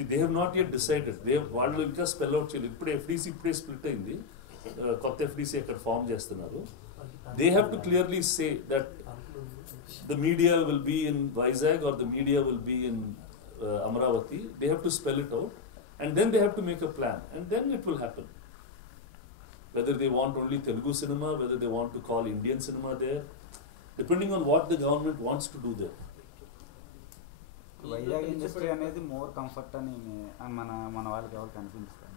See, they have not yet decided. వాళ్ళు ఇంకా spell out చేయలేదు. ఇప్పుడే FDC ఇప్పుడే స్ప్లిట్ అయింది. కొత్త FDC అక్కడ ఫామ్ చేస్తున్నారు. They have to clearly say that the media will be in Vizag or the media will be in Amaravati. They have to spell it out, and then they have to make a plan, and then it will happen. Whether they want only Telugu cinema, whether they want to call Indian cinema there, depending on what the government wants to do there. Vizag ఇండస్ట్రీ అనేది more comfort అని మన వాళ్ళకి ఎవరికి అనిపిస్తుంది.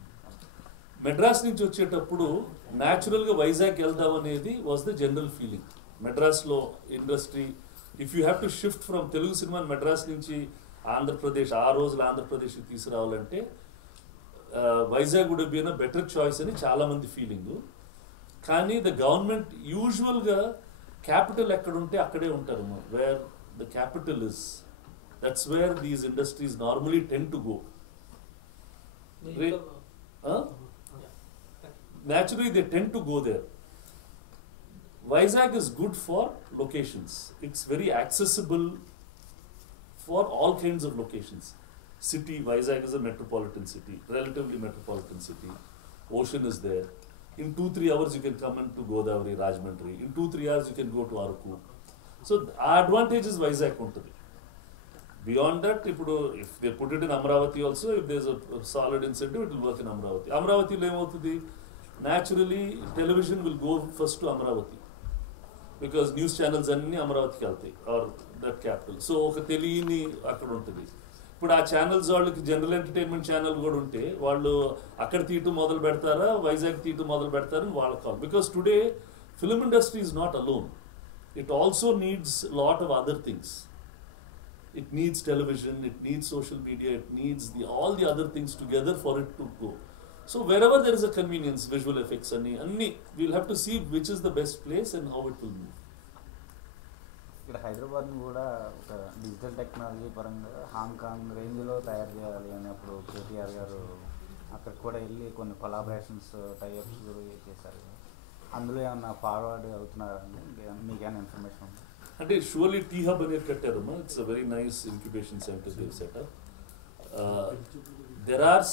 మెడ్రాస్ నుంచి వచ్చేటప్పుడు న్యాచురల్గా వైజాగ్ వెళ్దాం అనేది వాజ్ ద జనరల్ ఫీలింగ్. మెడ్రాస్లో industry, if you have to shift from Telugu cinema Madras నుంచి ఆంధ్రప్రదేశ్, ఆ రోజులు ఆంధ్రప్రదేశ్కి తీసుకురావాలంటే Vizag would be a better choice అని చాలామంది ఫీలింగు. కానీ ద గవర్నమెంట్ యూజువల్గా క్యాపిటల్ ఎక్కడుంటే అక్కడే ఉంటారు. Wear the capital is, that's where these industries normally tend to go. Naturally they tend to go there. Vizag is good for locations. It's very accessible for all kinds of locations. City, Vizag is a metropolitan city, relatively metropolitan city. Ocean is there. In 2-3 hours you can come into Godavari, Rajahmundry. In 2-3 hours you can go to Araku. So our advantage is Vizag untadi. Beyond that, if they put it in Amaravati also, if there's a solid incentive, it will work in Amaravati. Amaravati lo emavutadi, naturally television will go first to Amaravati because news channels anni Amaravati ki veltayi, or that capital. So oka teliyini akkada untadi. ఇప్పుడు ఆ ఛానల్స్ వాళ్ళకి general entertainment channel కూడా ఉంటే వాళ్ళు అక్కడ తీయటం మొదలు పెడతారా, వైజాగ్ తీయటం మొదలు పెడతారని వాళ్ళ call. Because today film industry is not alone. It also needs lot of other things. It needs television, it needs social media, it needs all the other things together for it to go. So wherever there is a convenience, visual effects, we'll have to see which is the best place and how it will move. ఇక్కడ హైదరాబాద్ని కూడా ఒక digital technology పరంగా హాంకాంగ్ రేంజ్లో తయారు చేయాలి అని అప్పుడు కేటీఆర్ గారు అక్కడికి కూడా వెళ్ళి కొన్ని కొలాబరేషన్స్, టైఅప్స్ చేశారు. అందులో ఏమన్నా ఫార్వర్డ్ అవుతున్నారని మీకేమైనా ఇన్ఫర్మేషన్ ఉంది? అంటే షూర్లీ టీ హబ్ అనేది కట్టారమ్మా. It's a very nice incubation centre they set up. there are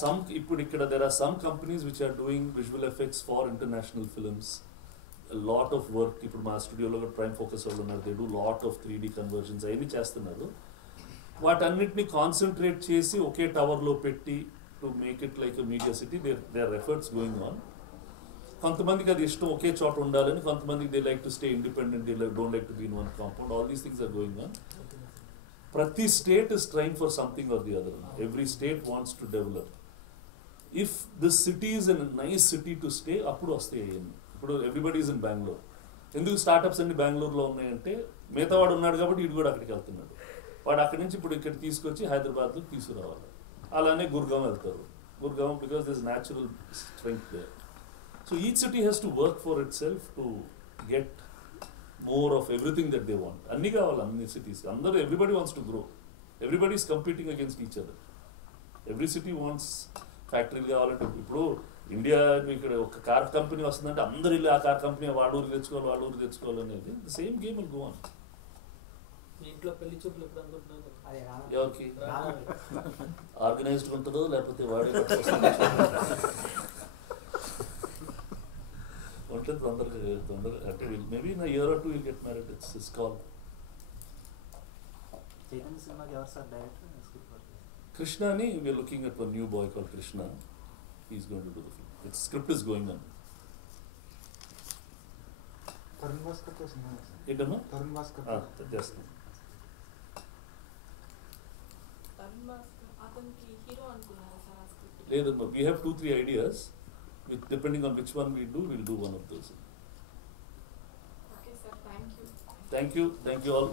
some companies which are doing visual effects for international films. A lot of work. ఇప్పుడు మా స్టూడియోలో ప్రైమ్ ఫోకస్ వాళ్ళు ఉన్నారు. They do lot of 3D conversions అవన్నీ చేస్తున్నారు. వాటన్నిటిని concentrate చేసి ఒకే టవర్లో పెట్టి to make it like a media city. There efforts going on. కొంతమందికి అది ఇష్టం, ఒకే చోట ఉండాలని. కొంతమందికి they like to stay independent, they don't like to be in one compound. All these things are going on. ప్రతి state is trying for something or the other. Every state wants to develop. If this city is an nice city to stay, అప్పుడు వస్తాయి అయ్యింది. ఇప్పుడు everybody is in Bengaluru. ఎందుకు స్టార్టప్స్ అన్ని బెంగళూరులో ఉన్నాయంటే మిగతా వాడు ఉన్నాడు కాబట్టి ఇటు కూడా అక్కడికి వెళ్తున్నాడు. వాడు అక్కడి నుంచి ఇప్పుడు ఇక్కడ తీసుకొచ్చి హైదరాబాద్లో తీసుకురావాలి. అలానే గుర్గాం వెళ్తారు. Gurgaon because this natural strength there. So each city has to work for itself to get more of everything that they want. Anni kavala anni cities. Everybody wants to grow. Everybody is competing against each other. Every city wants factory kavalante. Ippudu India ikkada oka car company vastundante andaru illi aa car company vaaduru techukovali anedi. The same game will go on. మీ ఇంట్లో పెళ్లి చూపులు ఎప్పుడు అనుకుంటున్నారు? ఎవరికి ఆర్గనైజ్డ్ ఉంటుందో లేకపోతే వాడే ఉంటుంది తొందరగా అంటే maybe in year or 2 will get married. It's call. Krishna అని we are looking at one new boy call Krishna. He is going to do the film. It's script is going on. ఏంటమ్మా చేస్తాం. లేదమ్మా, we have 2-3 ideas. Depending on which one we do, we'll do one of those. Okay, sir. Thank you. Thank you all.